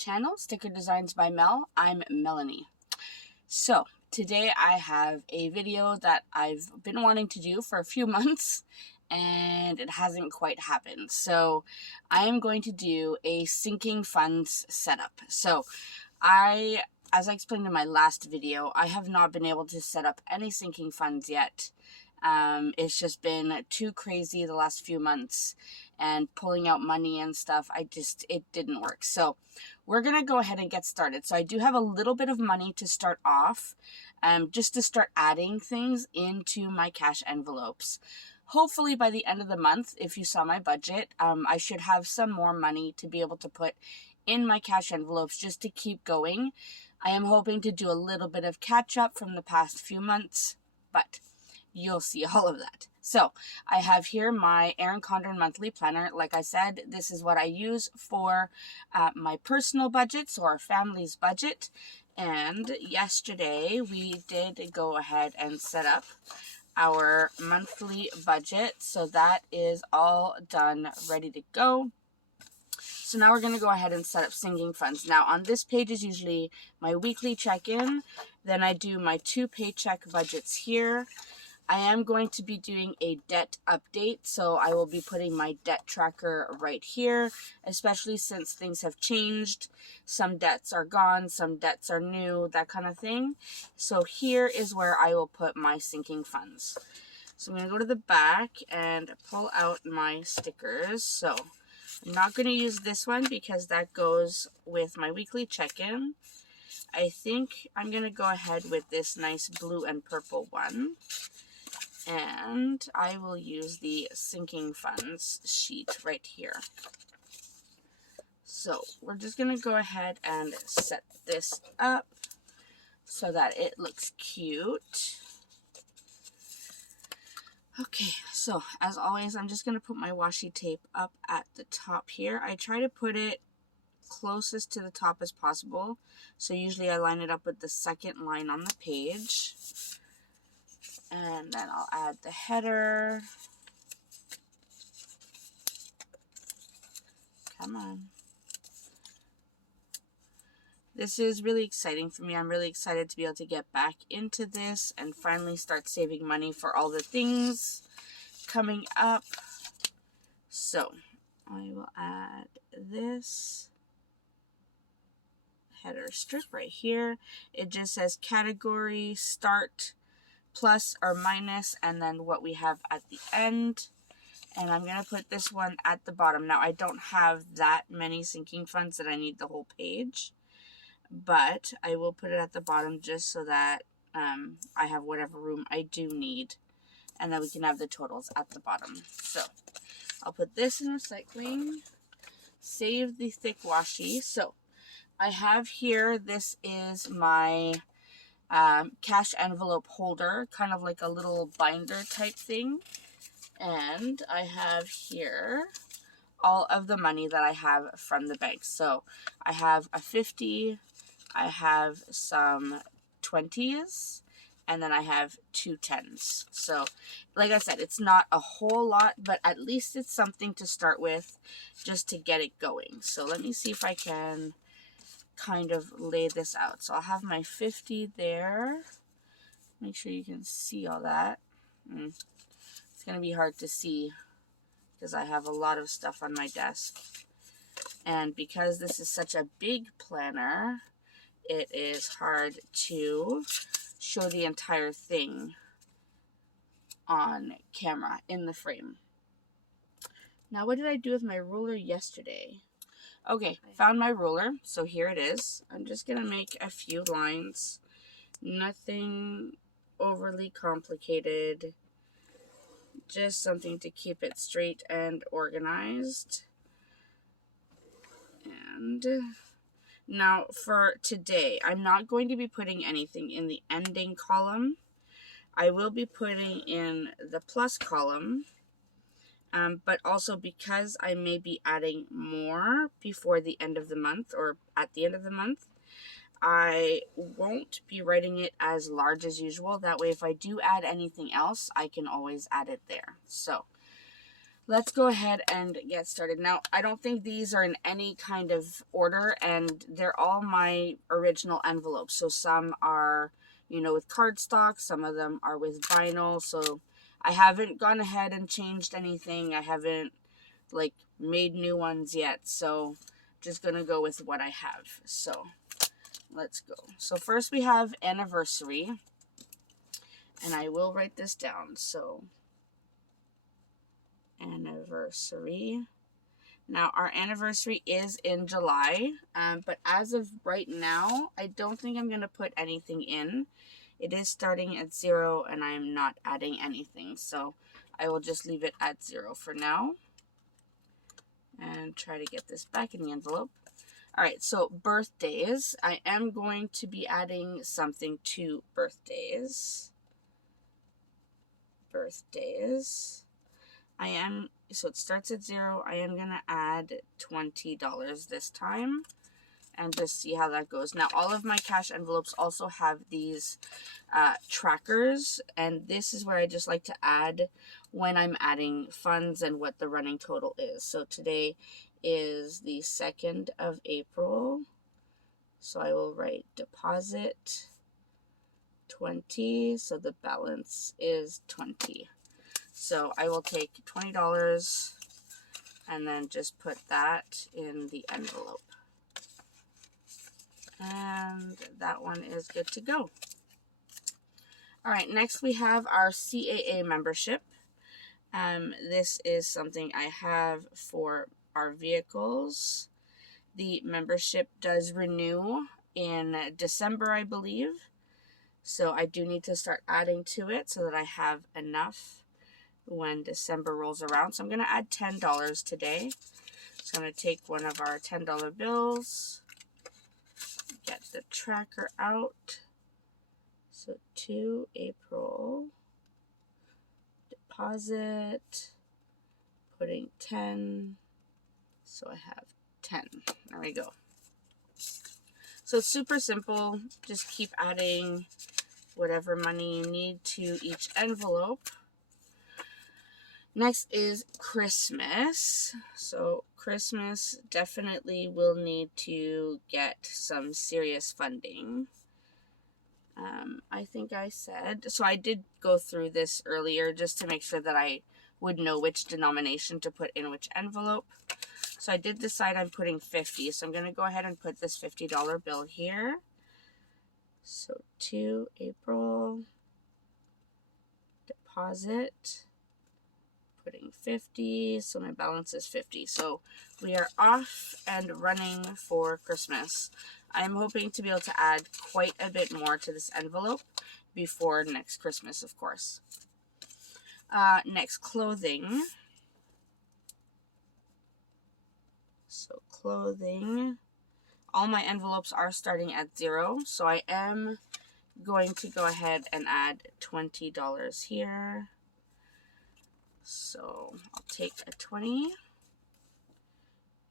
channel, Sticker Designs by Mel. I'm Melanie. So today I have a video that I've been wanting to do for a few months and it hasn't quite happened. So I am going to do a sinking funds setup. So as I explained in my last video, I have not been able to set up any sinking funds yet. It's just been too crazy the last few months, and pulling out money and stuff, it didn't work. So we're going to go ahead and get started. So I do have a little bit of money to start off, just to start adding things into my cash envelopes. Hopefully by the end of the month, if you saw my budget, I should have some more money to be able to put in my cash envelopes just to keep going. I am hoping to do a little bit of catch up from the past few months, but you'll see all of that. So I have here my Erin Condren Monthly Planner. Like I said, this is what I use for my personal budget, so our family's budget. And yesterday we did go ahead and set up our monthly budget. So that is all done, ready to go. So now we're going to go ahead and set up sinking funds. Now on this page is usually my weekly check-in. Then I do my 2 paycheck budgets here. I am going to be doing a debt update, so I will be putting my debt tracker right here, especially since things have changed. Some debts are gone, some debts are new, that kind of thing. So here is where I will put my sinking funds. So I'm going to go to the back and pull out my stickers. So I'm not going to use this one because that goes with my weekly check-in. I think I'm going to go ahead with this nice blue and purple one. And I will use the sinking funds sheet right here. So we're just going to go ahead and set this up so that it looks cute. Okay, so as always, I'm just going to put my washi tape up at the top here. I try to put it closest to the top as possible. So usually I line it up with the second line on the page. And then I'll add the header. Come on. This is really exciting for me. I'm really excited to be able to get back into this and finally start saving money for all the things coming up. So I will add this header strip right here. It just says category, start, plus or minus, and then what we have at the end. And I'm going to put this one at the bottom. Now, I don't have that many sinking funds that I need the whole page, but I will put it at the bottom just so that I have whatever room I do need, and then we can have the totals at the bottom. So I'll put this in recycling, save the thick washi. So I have here, this is my cash envelope holder, kind of like a little binder type thing. And I have here all of the money that I have from the bank. So I have a 50, I have some 20s, and then I have 2 10s. So like I said, it's not a whole lot, but at least it's something to start with just to get it going. So let me see if I can kind of lay this out. So I'll have my 50 there. Make sure you can see all that. It's going to be hard to see because I have a lot of stuff on my desk. And because this is such a big planner, it is hard to show the entire thing on camera in the frame. Now, what did I do with my ruler yesterday? Okay, found my ruler, so here it is. I'm just going to make a few lines. Nothing overly complicated. Just something to keep it straight and organized. And now for today, I'm not going to be putting anything in the ending column. I will be putting in the plus column. But also because I may be adding more before the end of the month or at the end of the month, I won't be writing it as large as usual. That way, if I do add anything else, I can always add it there. So let's go ahead and get started. Now, I don't think these are in any kind of order, and they're all my original envelopes. So some are, you know, with cardstock, some of them are with vinyl. So I haven't gone ahead and changed anything. I haven't, like, made new ones yet. So just gonna go with what I have. So let's go. So first we have anniversary, and I will write this down. So anniversary. Now, our anniversary is in July, but as of right now, I don't think I'm going to put anything in. It is starting at 0, and I am not adding anything, so I will just leave it at 0 for now, and try to get this back in the envelope. All right, so birthdays. I am going to be adding something to birthdays. So it starts at 0. I am going to add $20 this time and just see how that goes. Now, all of my cash envelopes also have these trackers, and this is where I just like to add when I'm adding funds and what the running total is. So today is the 2nd of April. So I will write deposit 20. So the balance is 20. So I will take $20 and then just put that in the envelope. And that one is good to go. All right, next we have our CAA membership. This is something I have for our vehicles. The membership does renew in December, I believe. So I do need to start adding to it so that I have enough when December rolls around. So I'm going to add $10 today. So I'm going to take one of our $10 bills, get the tracker out. So to April, deposit, putting 10. So I have 10. There we go. So it's super simple. Just keep adding whatever money you need to each envelope. Next is Christmas. So Christmas definitely will need to get some serious funding. I think I said, so I did go through this earlier just to make sure that I would know which denomination to put in which envelope. So I did decide I'm putting 50. So I'm going to go ahead and put this $50 bill here. So to April, deposit, putting 50, so my balance is 50. So we are off and running for Christmas. I'm hoping to be able to add quite a bit more to this envelope before next Christmas, of course. Next, clothing. So clothing. All my envelopes are starting at 0, so I am going to go ahead and add $20 here. So I'll take a 20,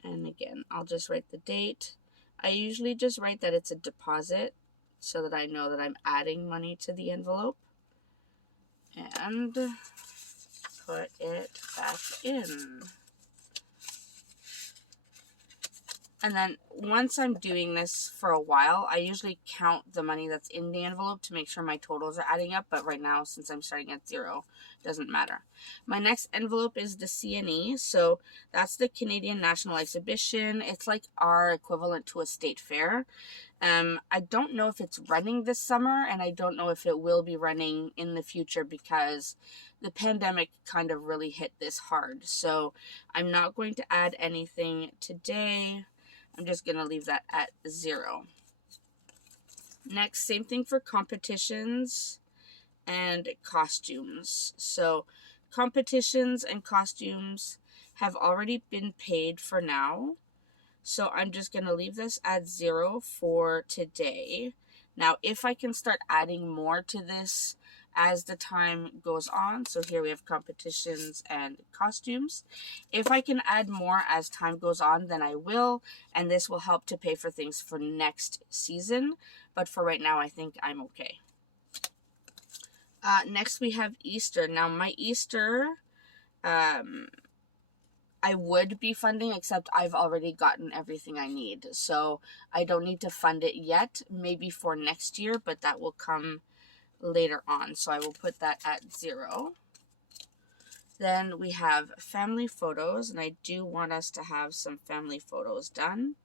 and again, I'll just write the date. I usually just write that it's a deposit so that I know that I'm adding money to the envelope, and put it back in. And then once I'm doing this for a while, I usually count the money that's in the envelope to make sure my totals are adding up. But right now, since I'm starting at 0, it doesn't matter. My next envelope is the CNE. So that's the Canadian National Exhibition. It's like our equivalent to a state fair. I don't know if it's running this summer, and I don't know if it will be running in the future because the pandemic kind of really hit this hard. So I'm not going to add anything today. I'm just going to leave that at 0. Next, same thing for competitions and costumes. So competitions and costumes have already been paid for now. So I'm just going to leave this at 0 for today. Now, if I can start adding more to this as the time goes on, so here we have competitions and costumes. If I can add more as time goes on, then I will, and this will help to pay for things for next season. But for right now, I think I'm okay. Next, we have Easter. Now, my Easter I would be funding, except I've already gotten everything I need. So I don't need to fund it yet, maybe for next year, but that will come later on. So I will put that at 0. Then we have family photos, and I do want us to have some family photos done.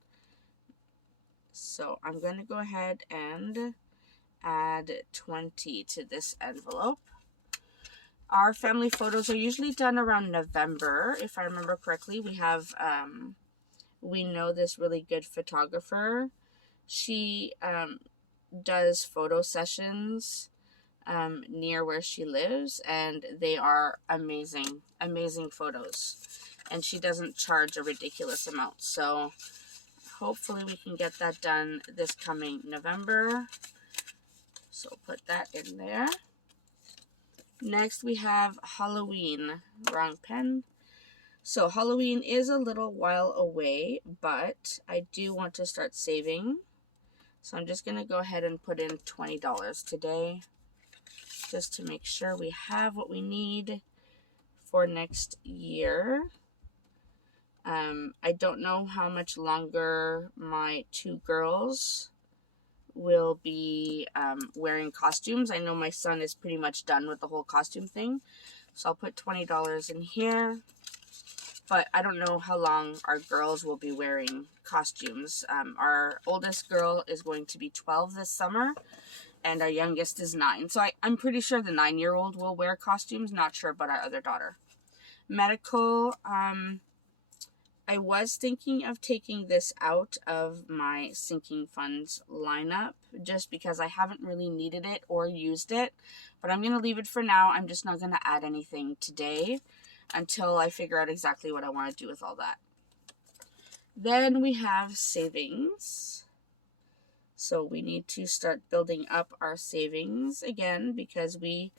So I'm going to go ahead and add 20 to this envelope. Our family photos are usually done around November, if I remember correctly. We have, we know this really good photographer. She does photo sessions near where she lives, and they are amazing, amazing photos. And she doesn't charge a ridiculous amount. So hopefully we can get that done this coming November. So put that in there. Next we have Halloween. Wrong pen. So Halloween is a little while away, but I do want to start saving. So I'm just going to go ahead and put in $20 today, just to make sure we have what we need for next year. I don't know how much longer my 2 girls will be wearing costumes. I know my son is pretty much done with the whole costume thing. So I'll put $20 in here. But I don't know how long our girls will be wearing costumes. Our oldest girl is going to be 12 this summer, and our youngest is 9. So I'm pretty sure the 9-year-old will wear costumes. Not sure about our other daughter. Medical, I was thinking of taking this out of my sinking funds lineup, just because I haven't really needed it or used it. But I'm going to leave it for now. I'm just not going to add anything today until I figure out exactly what I want to do with all that. Then we have savings. So we need to start building up our savings again, because we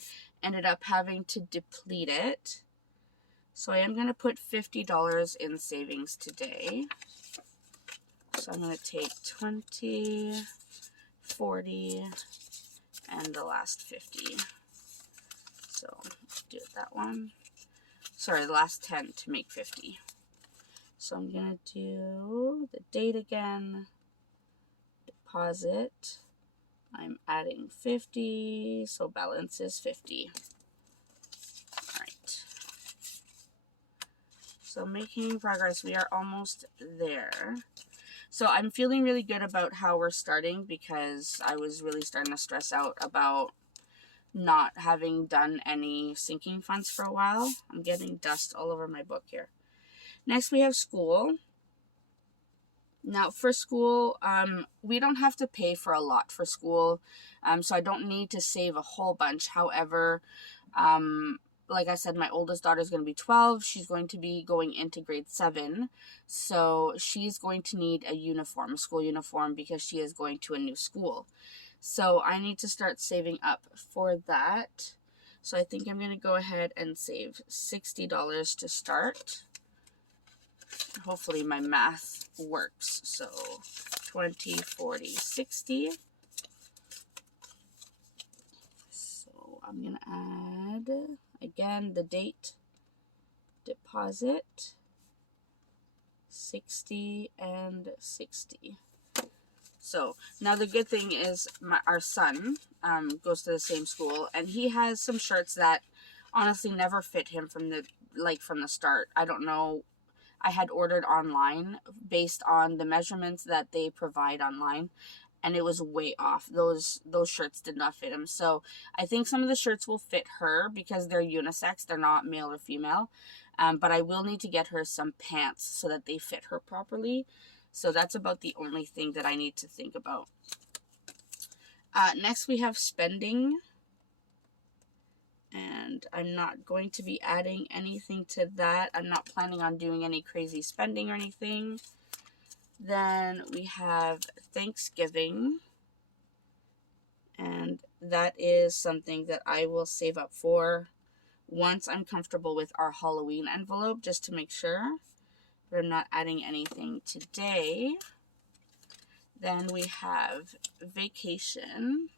ended up having to deplete it. So I am going to put $50 in savings today. So I'm going to take 20, 40, and the last 50. So do it that one. Sorry, the last 10 to make 50. So I'm going to do the date again. Deposit. I'm adding 50, so balance is 50. Alright. So making progress. We are almost there. So I'm feeling really good about how we're starting, because I was really starting to stress out about not having done any sinking funds for a while. I'm getting dust all over my book here. Next we have school. Now for school, we don't have to pay for a lot for school, so I don't need to save a whole bunch. However, like I said, my oldest daughter is going to be 12. She's going to be going into grade 7, so she's going to need a uniform, a school uniform, because she is going to a new school. So I need to start saving up for that. So I think I'm going to go ahead and save $60 to start. Hopefully my math works. So 20, 40, 60. So I'm going to add, again, the date, deposit, 60 and 60. So now the good thing is our son goes to the same school, and he has some shirts that honestly never fit him from the start. I don't know. I had ordered online based on the measurements that they provide online, and it was way off. Those shirts did not fit him. So I think some of the shirts will fit her because they're unisex. They're not male or female. But I will need to get her some pants so that they fit her properly. So that's about the only thing that I need to think about. Next we have spending. And I'm not going to be adding anything to that. I'm not planning on doing any crazy spending or anything. Then we have Thanksgiving. And that is something that I will save up for once I'm comfortable with our Halloween envelope, just to make sure. But I'm not adding anything today. Then we have vacation.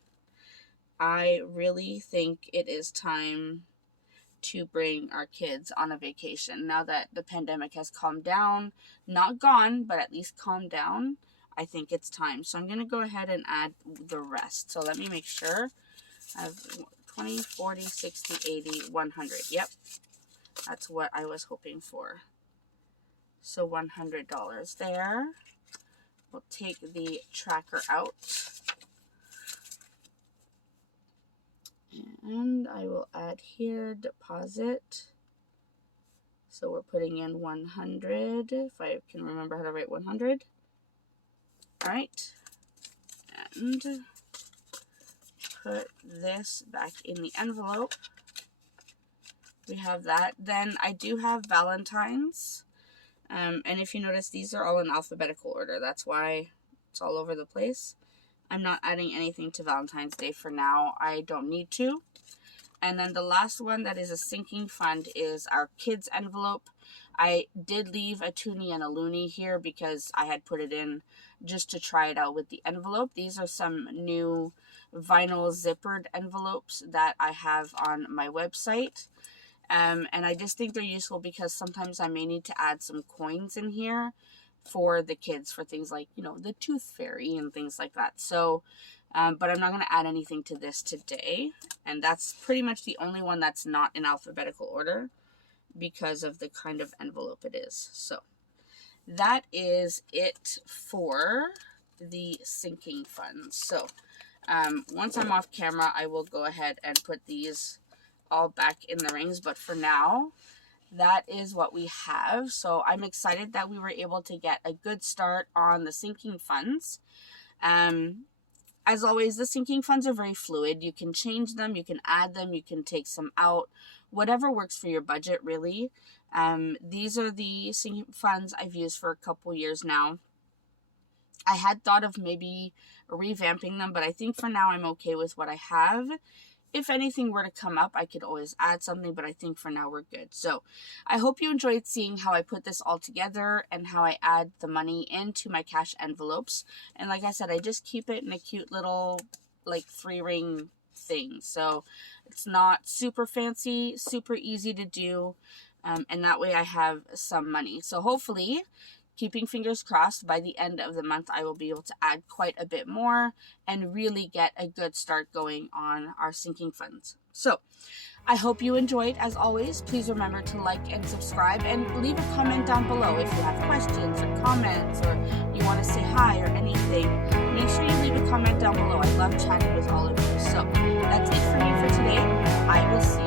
I really think it is time to bring our kids on a vacation. Now that the pandemic has calmed down, not gone, but at least calmed down, I think it's time. So I'm going to go ahead and add the rest. So let me make sure. I have 20, 40, 60, 80, 100. Yep, that's what I was hoping for. So $100 there. We'll take the tracker out. And I will add here deposit. So we're putting in 100, if I can remember how to write 100. All right. And put this back in the envelope. We have that. Then I do have Valentine's. And if you notice, these are all in alphabetical order. That's why it's all over the place. I'm not adding anything to Valentine's Day for now. I don't need to. And then the last one that is a sinking fund is our kids envelope. I did leave a toonie and a loonie here because I had put it in just to try it out with the envelope. These are some new vinyl zippered envelopes that I have on my website. And I just think they're useful because sometimes I may need to add some coins in here for the kids for things like, you know, the tooth fairy and things like that. So, but I'm not going to add anything to this today. And that's pretty much the only one that's not in alphabetical order because of the kind of envelope it is. So that is it for the sinking funds. So once I'm off camera, I will go ahead and put these all back in the rings. But for now, that is what we have. So I'm excited that we were able to get a good start on the sinking funds. As always, the sinking funds are very fluid. You can change them, you can add them, you can take some out, whatever works for your budget, really. These are the sinking funds I've used for a couple years now. I had thought of maybe revamping them, but I think for now I'm okay with what I have. If anything were to come up, I could always add something, but I think for now we're good. So I hope you enjoyed seeing how I put this all together and how I add the money into my cash envelopes. And like I said, I just keep it in a cute little like 3-ring thing. So it's not super fancy, super easy to do. And that way I have some money. So hopefully, keeping fingers crossed, by the end of the month, I will be able to add quite a bit more and really get a good start going on our sinking funds. So I hope you enjoyed. As always, please remember to like and subscribe and leave a comment down below if you have questions or comments or you want to say hi or anything. Make sure you leave a comment down below. I love chatting with all of you. So that's it for me for today. I will see you